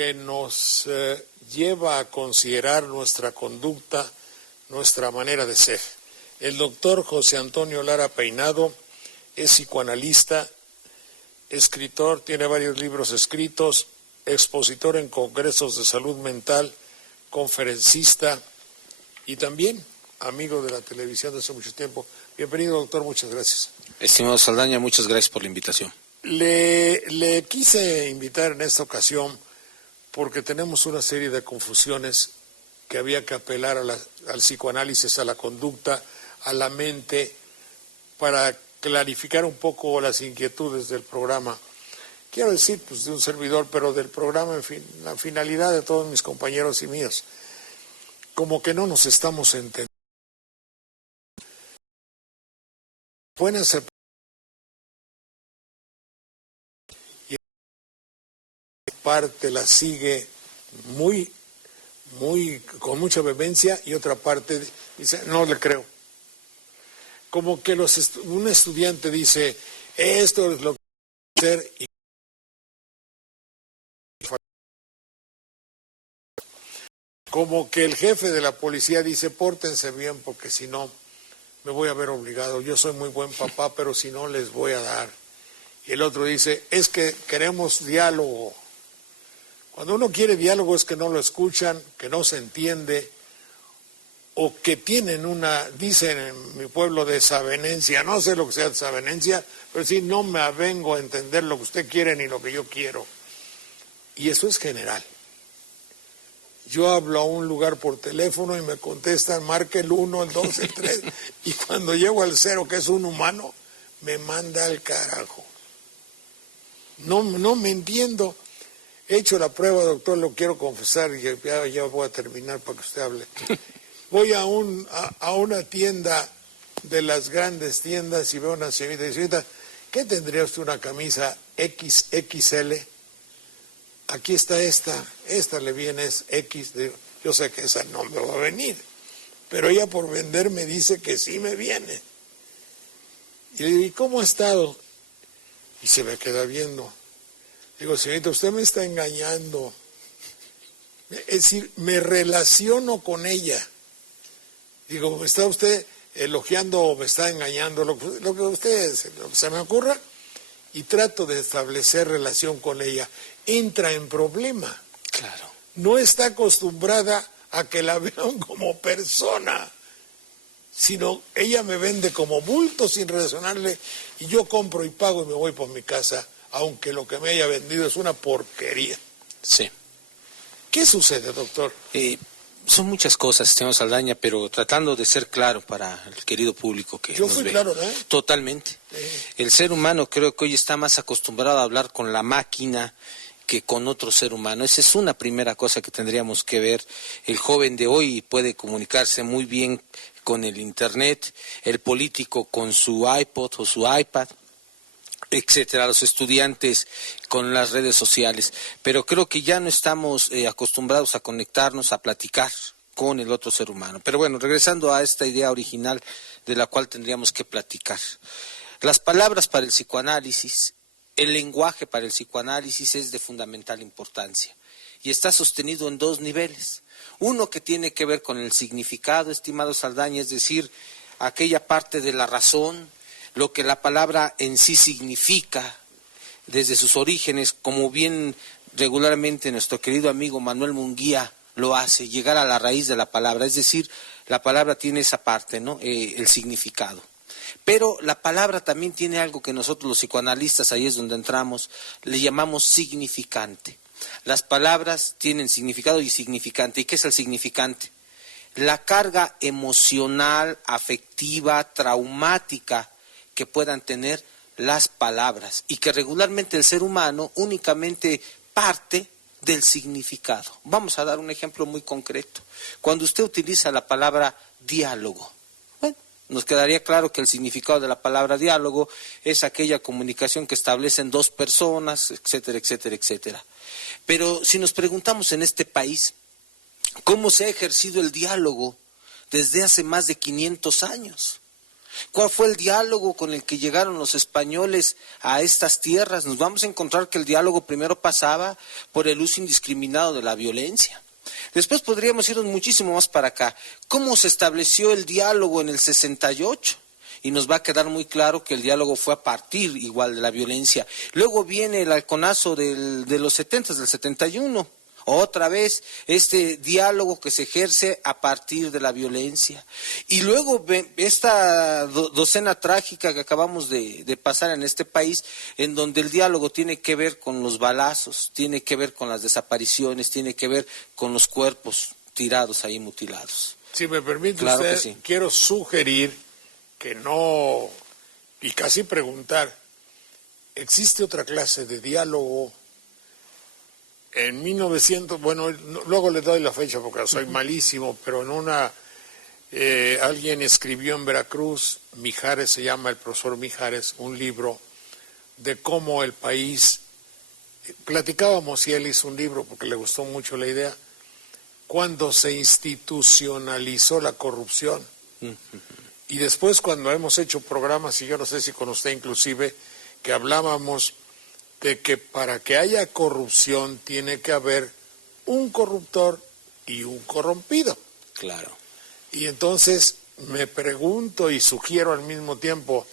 que nos lleva a considerar nuestra conducta, nuestra manera de ser. El doctor José Antonio Lara Peinado es psicoanalista, escritor, tiene varios libros escritos, expositor en congresos de salud mental, conferencista y también amigo de la televisión de hace mucho tiempo. Bienvenido, doctor, muchas gracias. Estimado Saldaña, muchas gracias por la invitación. Le quise invitar en esta ocasión porque tenemos una serie de confusiones que había que apelar al psicoanálisis, a la conducta, a la mente, para clarificar un poco las inquietudes del programa. Quiero decir, pues, de un servidor, pero del programa, en fin, la finalidad de todos mis compañeros y míos. Como que no nos estamos entendiendo. Pueden ser y parte la sigue con mucha vehemencia y otra parte dice, no le creo. Como que un estudiante dice, esto es lo que hay que hacer y como que el jefe de la policía dice, pórtense bien porque si no me voy a ver obligado. Yo soy muy buen papá, pero si no les voy a dar. Y el otro dice, es que queremos diálogo. Cuando uno quiere diálogo es que no lo escuchan, que no se entiende, o que tienen dicen en mi pueblo, desavenencia. No sé lo que sea desavenencia, pero sí no me avengo a entender lo que usted quiere ni lo que yo quiero. Y eso es general. Yo hablo a un lugar por teléfono y me contestan, marque el 1, el 2, el 3, y cuando llego al 0, que es un humano, me manda al carajo. No me entiendo. He hecho la prueba, doctor, lo quiero confesar, y ya voy a terminar para que usted hable. Voy a una tienda de las grandes tiendas y veo a una señorita y dice, señorita, ¿qué tendría usted una camisa XXL? Aquí está esta le viene, es X, yo sé que esa no me va a venir, pero ella por vender me dice que sí me viene. Y le digo, ¿y cómo ha estado? Y se me queda viendo. Digo, señorita, usted me está engañando. Es decir, me relaciono con ella. Digo, ¿me está usted elogiando o me está engañando? Lo que usted se me ocurra. Y trato de establecer relación con ella. Entra en problema. Claro. No está acostumbrada a que la vean como persona, sino ella me vende como bulto sin relacionarle y yo compro y pago y me voy por mi casa, aunque lo que me haya vendido es una porquería. Sí. ¿Qué sucede, doctor? Son muchas cosas, estimado Saldaña, pero tratando de ser claro para el querido público que yo nos fui ve. Claro, ¿no? Totalmente. El ser humano creo que hoy está más acostumbrado a hablar con la máquina que con otro ser humano. Esa es una primera cosa que tendríamos que ver. El joven de hoy puede comunicarse muy bien con el Internet, el político con su iPod o su iPad, etcétera, los estudiantes con las redes sociales, pero creo que ya no estamos acostumbrados a conectarnos, a platicar con el otro ser humano. Pero bueno, regresando a esta idea original de la cual tendríamos que platicar. Las palabras para el psicoanálisis, el lenguaje para el psicoanálisis es de fundamental importancia y está sostenido en dos niveles. Uno que tiene que ver con el significado, estimado Saldaña, es decir, aquella parte de la razón, lo que la palabra en sí significa desde sus orígenes, como bien regularmente nuestro querido amigo Manuel Munguía lo hace, llegar a la raíz de la palabra, es decir, la palabra tiene esa parte, ¿no? El significado. Pero la palabra también tiene algo que nosotros los psicoanalistas, ahí es donde entramos, le llamamos significante. Las palabras tienen significado y significante. ¿Y qué es el significante? La carga emocional, afectiva, traumática que puedan tener las palabras y que regularmente el ser humano únicamente parte del significado. Vamos a dar un ejemplo muy concreto. Cuando usted utiliza la palabra diálogo, bueno, nos quedaría claro que el significado de la palabra diálogo es aquella comunicación que establecen dos personas, etcétera, etcétera, etcétera. Pero si nos preguntamos en este país, ¿cómo se ha ejercido el diálogo desde hace más de 500 años? ¿Cuál fue el diálogo con el que llegaron los españoles a estas tierras? Nos vamos a encontrar que el diálogo primero pasaba por el uso indiscriminado de la violencia. Después podríamos irnos muchísimo más para acá. ¿Cómo se estableció el diálogo en el 68? Y nos va a quedar muy claro que el diálogo fue a partir igual de la violencia. Luego viene el halconazo de los 70, del 71. Otra vez este diálogo que se ejerce a partir de la violencia. Y luego esta docena trágica que acabamos de pasar en este país, en donde el diálogo tiene que ver con los balazos, tiene que ver con las desapariciones, tiene que ver con los cuerpos tirados ahí mutilados. Si me permite Claro usted, que sí. quiero sugerir que no, y casi preguntar, ¿existe otra clase de diálogo? En 1900, bueno, luego le doy la fecha porque soy malísimo, pero en una, alguien escribió en Veracruz, Mijares se llama, el profesor Mijares, un libro de cómo el país, platicábamos y él hizo un libro porque le gustó mucho la idea, cuando se institucionalizó la corrupción. Y después cuando hemos hecho programas, y yo no sé si con usted inclusive, que hablábamos de que para que haya corrupción tiene que haber un corruptor y un corrompido. Claro. Y entonces me pregunto y sugiero al mismo tiempo,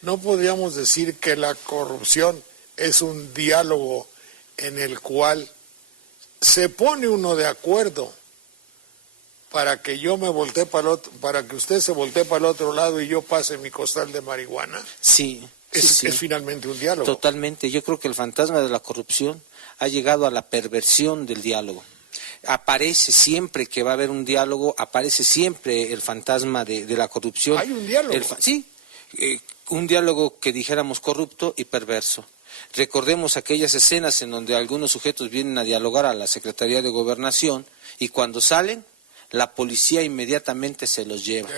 ¿no podríamos decir que la corrupción es un diálogo en el cual se pone uno de acuerdo para que yo me voltee para el otro, para que usted se voltee para el otro lado y yo pase mi costal de marihuana? Sí. Es finalmente un diálogo. Totalmente. Yo creo que el fantasma de la corrupción ha llegado a la perversión del diálogo. Aparece siempre que va a haber un diálogo, aparece siempre el fantasma de la corrupción. Hay un diálogo. Sí, un diálogo que dijéramos corrupto y perverso. Recordemos aquellas escenas en donde algunos sujetos vienen a dialogar a la Secretaría de Gobernación y cuando salen, la policía inmediatamente se los lleva.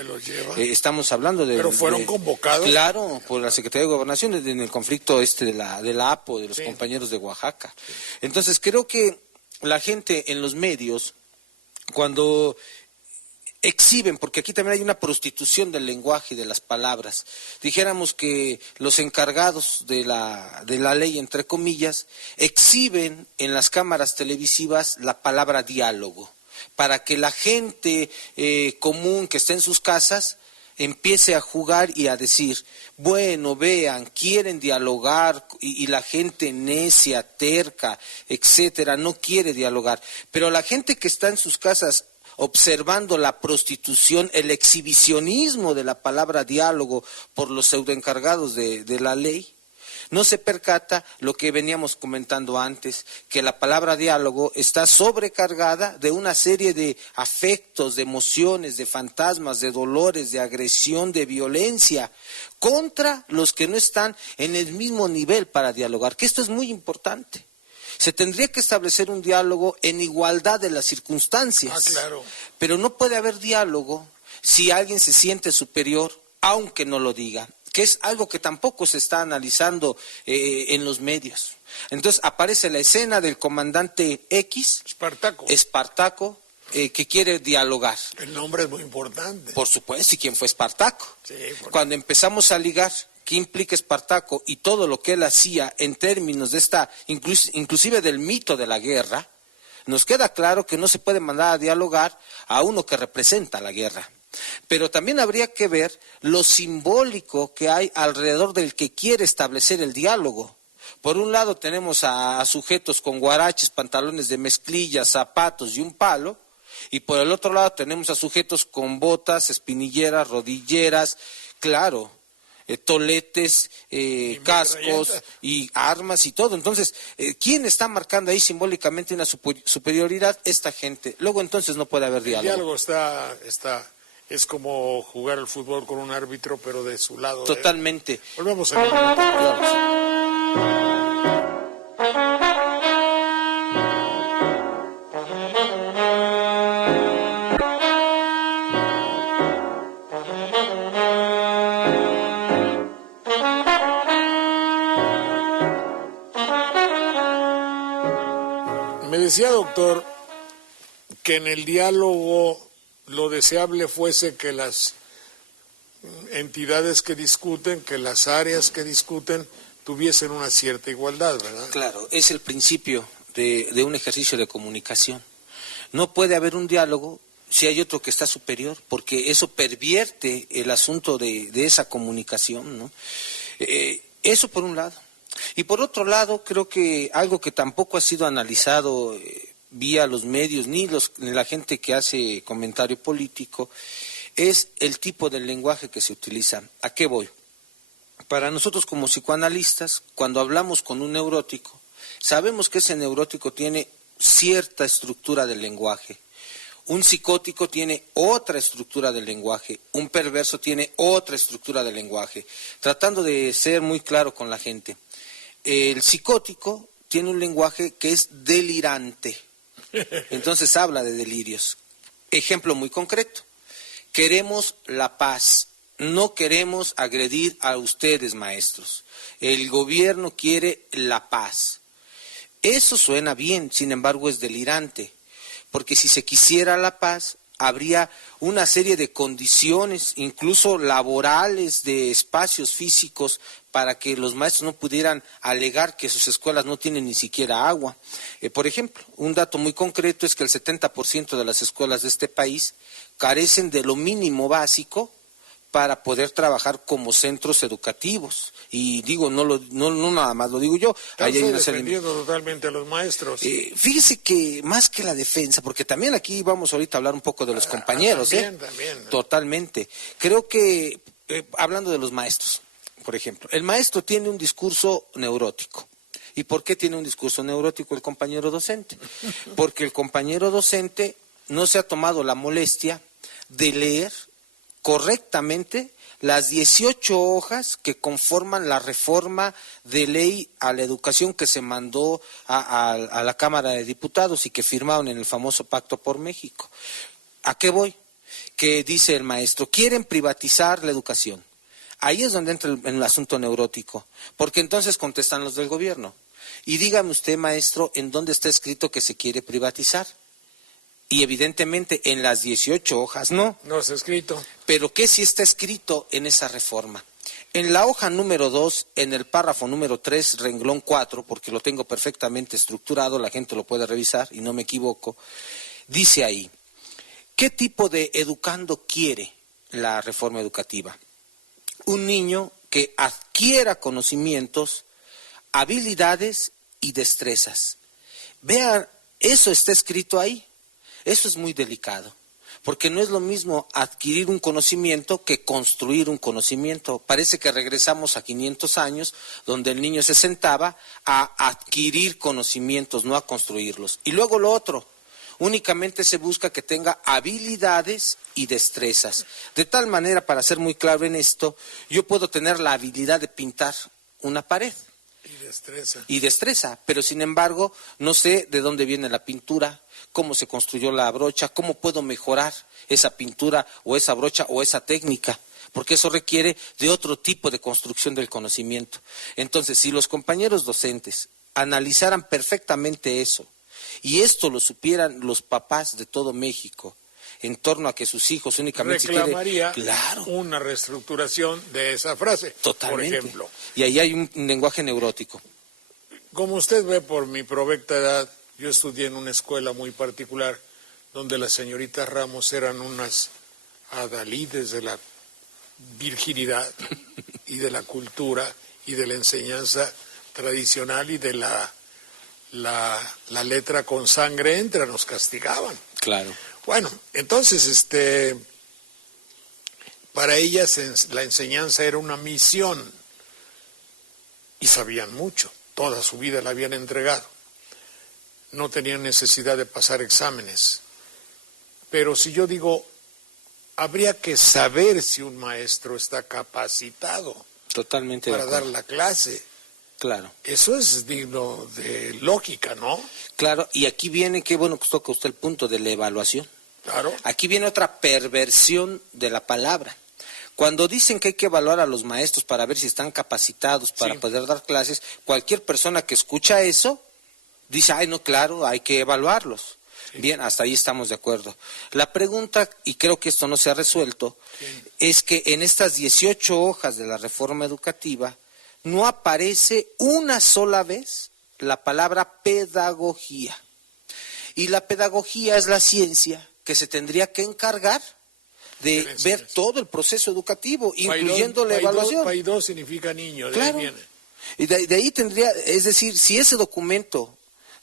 Estamos hablando de... ¿Pero fueron convocados? Claro, por la Secretaría de Gobernación en el conflicto de la APO, de los compañeros de Oaxaca. Entonces creo que la gente en los medios, cuando exhiben, porque aquí también hay una prostitución del lenguaje y de las palabras, dijéramos que los encargados de la ley, entre comillas, exhiben en las cámaras televisivas la palabra diálogo, para que la gente común que está en sus casas empiece a jugar y a decir, bueno, vean, quieren dialogar y la gente necia, terca, etcétera, no quiere dialogar. Pero la gente que está en sus casas observando la prostitución, el exhibicionismo de la palabra diálogo por los pseudoencargados de la ley, no se percata lo que veníamos comentando antes, que la palabra diálogo está sobrecargada de una serie de afectos, de emociones, de fantasmas, de dolores, de agresión, de violencia, contra los que no están en el mismo nivel para dialogar, que esto es muy importante. Se tendría que establecer un diálogo en igualdad de las circunstancias, claro. Pero no puede haber diálogo si alguien se siente superior, aunque no lo diga, que es algo que tampoco se está analizando en los medios. Entonces aparece la escena del comandante X, Espartaco, que quiere dialogar. El nombre es muy importante. Por supuesto, ¿y quién fue Espartaco? Sí, Cuando empezamos a ligar qué implica Espartaco y todo lo que él hacía en términos de esta, inclusive del mito de la guerra, nos queda claro que no se puede mandar a dialogar a uno que representa la guerra. Pero también habría que ver lo simbólico que hay alrededor del que quiere establecer el diálogo. Por un lado tenemos a sujetos con guaraches, pantalones de mezclilla, zapatos y un palo, y por el otro lado tenemos a sujetos con botas, espinilleras, rodilleras, claro, toletes, cascos y armas y todo. Entonces, ¿quién está marcando ahí simbólicamente una superioridad? Esta gente. Luego entonces no puede haber diálogo. El diálogo es como jugar al fútbol con un árbitro, pero de su lado. Totalmente. Volvemos a ver. Me decía, doctor, que en el diálogo lo deseable fuese que las entidades que discuten, que las áreas que discuten tuviesen una cierta igualdad, ¿verdad? Claro, es el principio de un ejercicio de comunicación. No puede haber un diálogo si hay otro que está superior, porque eso pervierte el asunto de esa comunicación, ¿no? Eso por un lado. Y por otro lado, creo que algo que tampoco ha sido analizado vía los medios, ni la gente que hace comentario político, es el tipo de lenguaje que se utiliza. ¿A qué voy? Para nosotros como psicoanalistas, cuando hablamos con un neurótico, sabemos que ese neurótico tiene cierta estructura del lenguaje. Un psicótico tiene otra estructura del lenguaje, un perverso tiene otra estructura del lenguaje. Tratando de ser muy claro con la gente, el psicótico tiene un lenguaje que es delirante, entonces habla de delirios. Ejemplo muy concreto, queremos la paz, no queremos agredir a ustedes, maestros. El gobierno quiere la paz. Eso suena bien, sin embargo es delirante. Porque si se quisiera la paz, habría una serie de condiciones, incluso laborales, de espacios físicos, para que los maestros no pudieran alegar que sus escuelas no tienen ni siquiera agua. Por ejemplo, un dato muy concreto es que el 70% de las escuelas de este país carecen de lo mínimo básico para poder trabajar como centros educativos. Y digo, no nada más lo digo yo. Estoy defendiendo totalmente a los maestros. Fíjese que más que la defensa, porque también aquí vamos ahorita a hablar un poco de los compañeros. También. Totalmente. Creo que, hablando de los maestros, por ejemplo, el maestro tiene un discurso neurótico. ¿Y por qué tiene un discurso neurótico el compañero docente? Porque el compañero docente no se ha tomado la molestia de leer correctamente las 18 hojas que conforman la reforma de ley a la educación que se mandó a la Cámara de Diputados y que firmaron en el famoso Pacto por México. ¿A qué voy? Que dice el maestro, quieren privatizar la educación. Ahí es donde entra el asunto neurótico, porque entonces contestan los del gobierno. Y dígame usted, maestro, ¿en dónde está escrito que se quiere privatizar? Y evidentemente en las 18 hojas no. No está escrito. Pero ¿qué sí está escrito en esa reforma? En la hoja número 2, en el párrafo número 3, renglón 4, porque lo tengo perfectamente estructurado, la gente lo puede revisar y no me equivoco, dice ahí, ¿qué tipo de educando quiere la reforma educativa? Un niño que adquiera conocimientos, habilidades y destrezas. Vean, eso está escrito ahí. Eso es muy delicado, porque no es lo mismo adquirir un conocimiento que construir un conocimiento. Parece que regresamos a 500 años, donde el niño se sentaba a adquirir conocimientos, no a construirlos. Y luego lo otro, únicamente se busca que tenga habilidades y destrezas. De tal manera, para ser muy claro en esto, yo puedo tener la habilidad de pintar una pared. Y destreza, pero sin embargo no sé de dónde viene la pintura, cómo se construyó la brocha, cómo puedo mejorar esa pintura o esa brocha o esa técnica, porque eso requiere de otro tipo de construcción del conocimiento. Entonces, si los compañeros docentes analizaran perfectamente eso, y esto lo supieran los papás de todo México, en torno a que sus hijos únicamente reclamaría una reestructuración de esa frase, totalmente, por ejemplo. Y ahí hay un lenguaje neurótico. Como usted ve por mi provecta edad, yo estudié en una escuela muy particular donde las señoritas Ramos eran unas adalides de la virginidad y de la cultura y de la enseñanza tradicional y de la letra con sangre entra, nos castigaban. Claro. Bueno, entonces, para ellas la enseñanza era una misión y sabían mucho, toda su vida la habían entregado. No tenían necesidad de pasar exámenes. Pero si yo digo, habría que saber si un maestro está capacitado totalmente para dar la clase. Claro. Eso es digno de lógica, ¿no? Claro, y aquí viene, qué bueno que toca usted el punto de la evaluación. Claro. Aquí viene otra perversión de la palabra. Cuando dicen que hay que evaluar a los maestros para ver si están capacitados para poder dar clases, cualquier persona que escucha eso dice, ay, no, claro, hay que evaluarlos. Sí. Bien, hasta ahí estamos de acuerdo. La pregunta, y creo que esto no se ha resuelto, es que en estas 18 hojas de la reforma educativa no aparece una sola vez la palabra pedagogía. Y la pedagogía es la ciencia que se tendría que encargar de ver todo el proceso educativo, incluyendo la evaluación. Paidó significa niño, de claro. ahí viene. Y de ahí tendría, es decir, si ese documento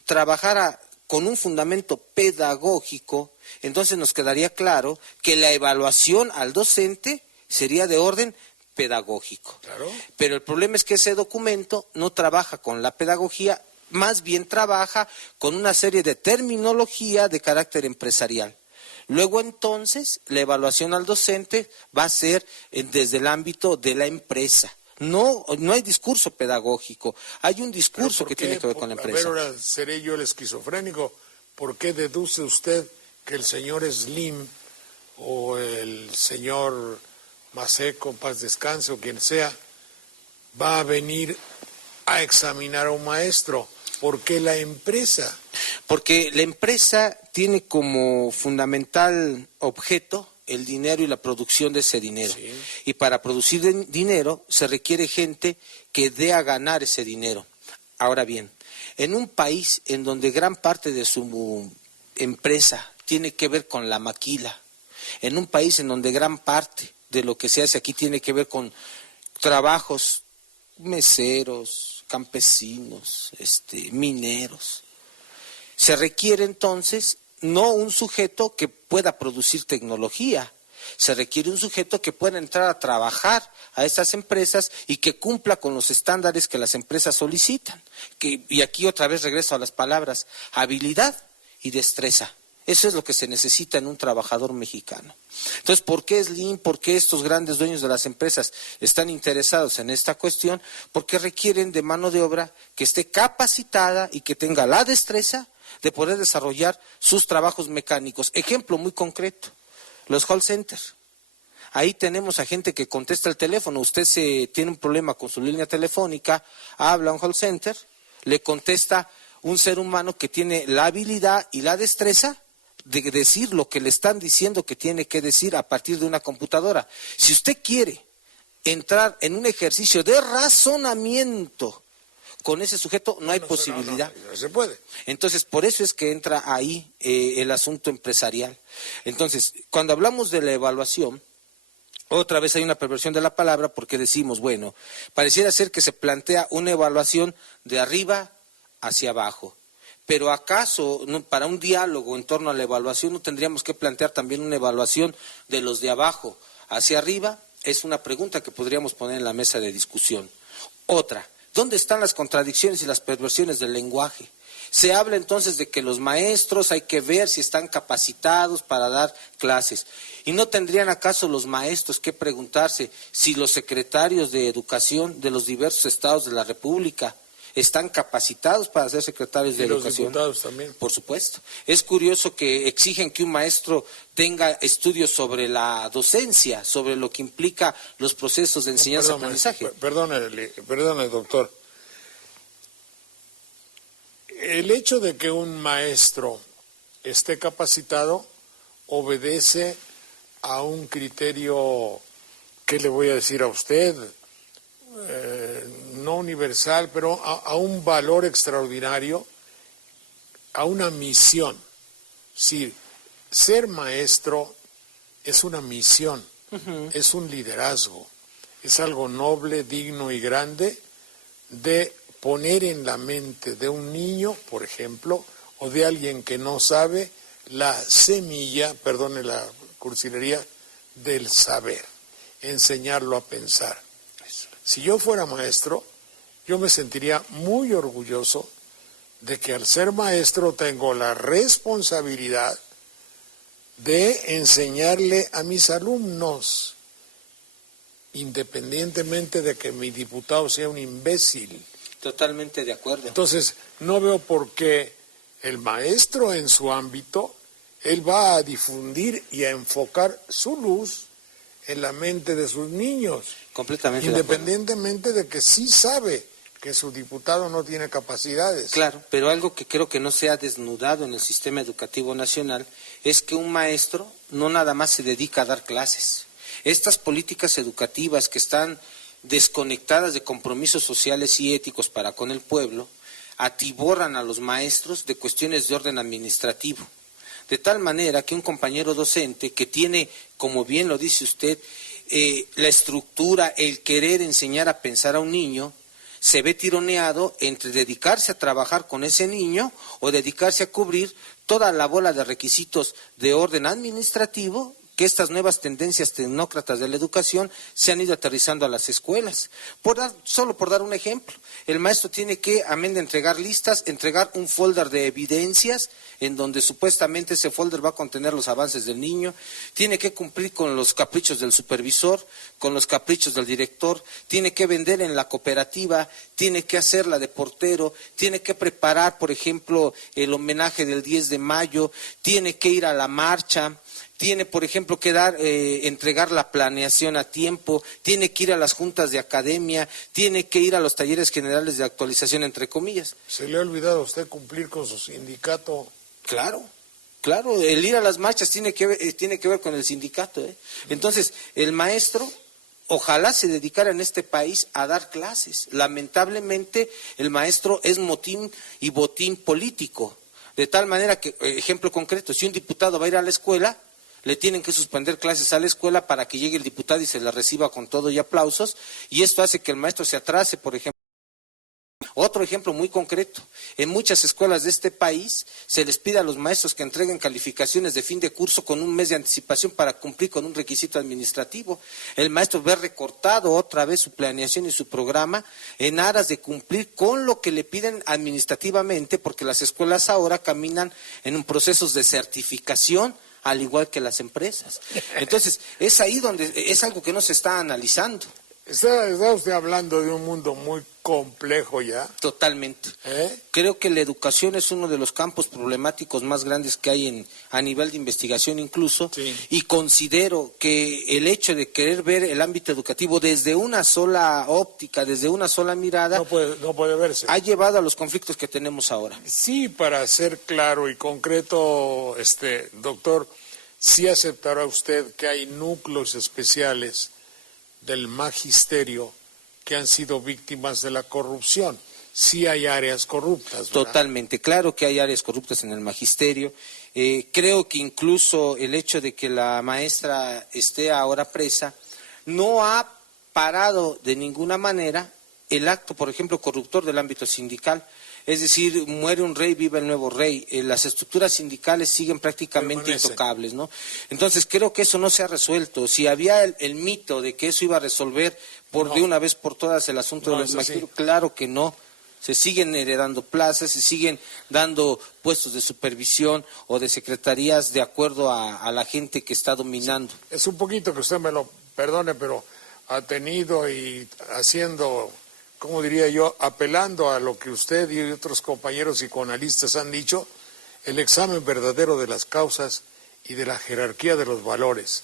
trabajara con un fundamento pedagógico, entonces nos quedaría claro que la evaluación al docente sería de orden pedagógico. Claro. Pero el problema es que ese documento no trabaja con la pedagogía, más bien trabaja con una serie de terminología de carácter empresarial. Luego entonces la evaluación al docente va a ser desde el ámbito de la empresa. No hay discurso pedagógico, hay un discurso que tiene que ver con la empresa. A ver, ahora seré yo el esquizofrénico. ¿Por qué deduce usted que el señor Slim o el señor Maseco, paz descanse, o quien sea, va a venir a examinar a un maestro? ¿Por qué la empresa? Porque la empresa tiene como fundamental objeto el dinero y la producción de ese dinero. Sí. Y para producir dinero se requiere gente que dé a ganar ese dinero. Ahora bien, en un país en donde gran parte de su empresa tiene que ver con la maquila, en un país en donde gran parte de lo que se hace aquí tiene que ver con trabajos meseros, campesinos, mineros, se requiere entonces no un sujeto que pueda producir tecnología, se requiere un sujeto que pueda entrar a trabajar a estas empresas y que cumpla con los estándares que las empresas solicitan. Y aquí otra vez regreso a las palabras, habilidad y destreza. Eso es lo que se necesita en un trabajador mexicano. Entonces, ¿por qué Slim, por qué estos grandes dueños de las empresas están interesados en esta cuestión? Porque requieren de mano de obra que esté capacitada y que tenga la destreza de poder desarrollar sus trabajos mecánicos. Ejemplo muy concreto, los call centers. Ahí tenemos a gente que contesta el teléfono. Usted tiene un problema con su línea telefónica, habla a un call center, le contesta un ser humano que tiene la habilidad y la destreza de decir lo que le están diciendo que tiene que decir a partir de una computadora. Si usted quiere entrar en un ejercicio de razonamiento con ese sujeto, no hay posibilidad. No se puede. Entonces, por eso es que entra ahí el asunto empresarial. Entonces, cuando hablamos de la evaluación, otra vez hay una perversión de la palabra porque decimos, bueno, pareciera ser que se plantea una evaluación de arriba hacia abajo. Pero ¿acaso para un diálogo en torno a la evaluación no tendríamos que plantear también una evaluación de los de abajo hacia arriba? Es una pregunta que podríamos poner en la mesa de discusión. Otra, ¿dónde están las contradicciones y las perversiones del lenguaje? Se habla entonces de que los maestros hay que ver si están capacitados para dar clases. ¿Y no tendrían acaso los maestros que preguntarse si los secretarios de educación de los diversos estados de la República están capacitados para ser secretarios de educación? Y los diputados también. Por supuesto. Es curioso que exigen que un maestro tenga estudios sobre la docencia, sobre lo que implica los procesos de enseñanza-aprendizaje. Perdone, doctor. El hecho de que un maestro esté capacitado obedece a un criterio, ¿qué le voy a decir a usted? No universal, pero a un valor extraordinario, a una misión. Sí, ser maestro es una misión, es un liderazgo, es algo noble, digno y grande de poner en la mente de un niño, por ejemplo, o de alguien que no sabe, la semilla, perdone la cursilería, del saber, enseñarlo a pensar. Si yo fuera maestro, yo me sentiría muy orgulloso de que al ser maestro tengo la responsabilidad de enseñarle a mis alumnos, independientemente de que mi diputado sea un imbécil. Totalmente de acuerdo. Entonces, no veo por qué el maestro en su ámbito, él va a difundir y a enfocar su luz en la mente de sus niños. Completamente. Independientemente de que sí sabe que su diputado no tiene capacidades. Claro, pero algo que creo que no se ha desnudado en el sistema educativo nacional es que un maestro no nada más se dedica a dar clases. Estas políticas educativas que están desconectadas de compromisos sociales y éticos para con el pueblo, atiborran a los maestros de cuestiones de orden administrativo. De tal manera que un compañero docente que tiene, como bien lo dice usted, la estructura, el querer enseñar a pensar a un niño, se ve tironeado entre dedicarse a trabajar con ese niño o dedicarse a cubrir toda la bola de requisitos de orden administrativo que estas nuevas tendencias tecnócratas de la educación se han ido aterrizando a las escuelas. Solo por dar un ejemplo, el maestro tiene que, amén de entregar listas, entregar un folder de evidencias en donde supuestamente ese folder va a contener los avances del niño, tiene que cumplir con los caprichos del supervisor, con los caprichos del director, tiene que vender en la cooperativa, tiene que hacerla de portero, tiene que preparar, por ejemplo, el homenaje del 10 de mayo, tiene que ir a la marcha, tiene, por ejemplo, que entregar la planeación a tiempo, tiene que ir a las juntas de academia, tiene que ir a los talleres generales de actualización, entre comillas. ¿Se le ha olvidado a usted cumplir con su sindicato? Claro, el ir a las marchas tiene que ver con el sindicato. Entonces, el maestro, ojalá se dedicara en este país a dar clases. Lamentablemente, el maestro es motín y botín político. De tal manera que, ejemplo concreto, si un diputado va a ir a la escuela, le tienen que suspender clases a la escuela para que llegue el diputado y se la reciba con todo y aplausos, y esto hace que el maestro se atrase, por ejemplo. Otro ejemplo muy concreto, en muchas escuelas de este país se les pide a los maestros que entreguen calificaciones de fin de curso con un mes de anticipación para cumplir con un requisito administrativo. El maestro ve recortado otra vez su planeación y su programa en aras de cumplir con lo que le piden administrativamente, porque las escuelas ahora caminan en procesos de certificación, al igual que las empresas. Entonces, es ahí donde es algo que no se está analizando. Está usted hablando de un mundo muy complejo ya. Totalmente. Creo que la educación es uno de los campos problemáticos más grandes que hay a nivel de investigación incluso, sí. Y considero que el hecho de querer ver el ámbito educativo desde una sola óptica, desde una sola mirada, no puede verse. Ha llevado a los conflictos que tenemos ahora. Sí, para ser claro y concreto, doctor, sí aceptará usted que hay núcleos especiales del magisterio que han sido víctimas de la corrupción. Sí hay áreas corruptas, ¿verdad? Totalmente, claro que hay áreas corruptas en el magisterio. Creo que incluso el hecho de que la maestra esté ahora presa no ha parado de ninguna manera el acto, por ejemplo, corruptor del ámbito sindical. Es decir, muere un rey, vive el nuevo rey. Las estructuras sindicales siguen prácticamente intocables, ¿no? Entonces, creo que eso no se ha resuelto. Si había el mito de que eso iba a resolver de una vez por todas el asunto del magisterio, claro que no. Se siguen heredando plazas, se siguen dando puestos de supervisión o de secretarías de acuerdo a la gente que está dominando. Es un poquito, que usted me lo perdone, pero ha tenido y haciendo, ¿cómo diría yo?, apelando a lo que usted y otros compañeros psicoanalistas han dicho, el examen verdadero de las causas y de la jerarquía de los valores.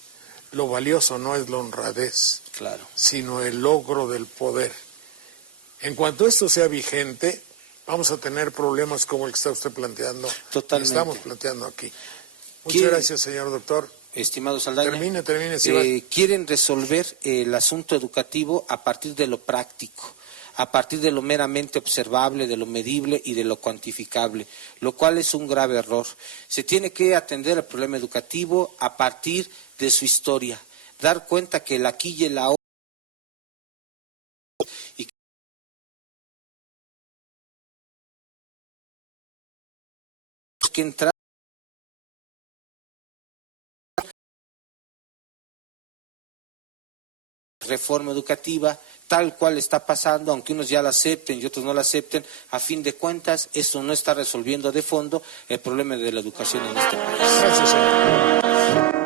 Lo valioso no es la honradez, claro, sino el logro del poder. En cuanto esto sea vigente, vamos a tener problemas como el que está usted planteando. Totalmente. Estamos planteando aquí. Muchas gracias, señor doctor. Estimado Saldaña, termine. Si quieren resolver el asunto educativo a partir de lo práctico, a partir de lo meramente observable, de lo medible y de lo cuantificable, lo cual es un grave error. Se tiene que atender el problema educativo a partir de su historia, dar cuenta que el aquí y el ahora y que entrar reforma educativa tal cual está pasando, aunque unos ya la acepten y otros no la acepten, a fin de cuentas eso no está resolviendo de fondo el problema de la educación en este país. Gracias, señor.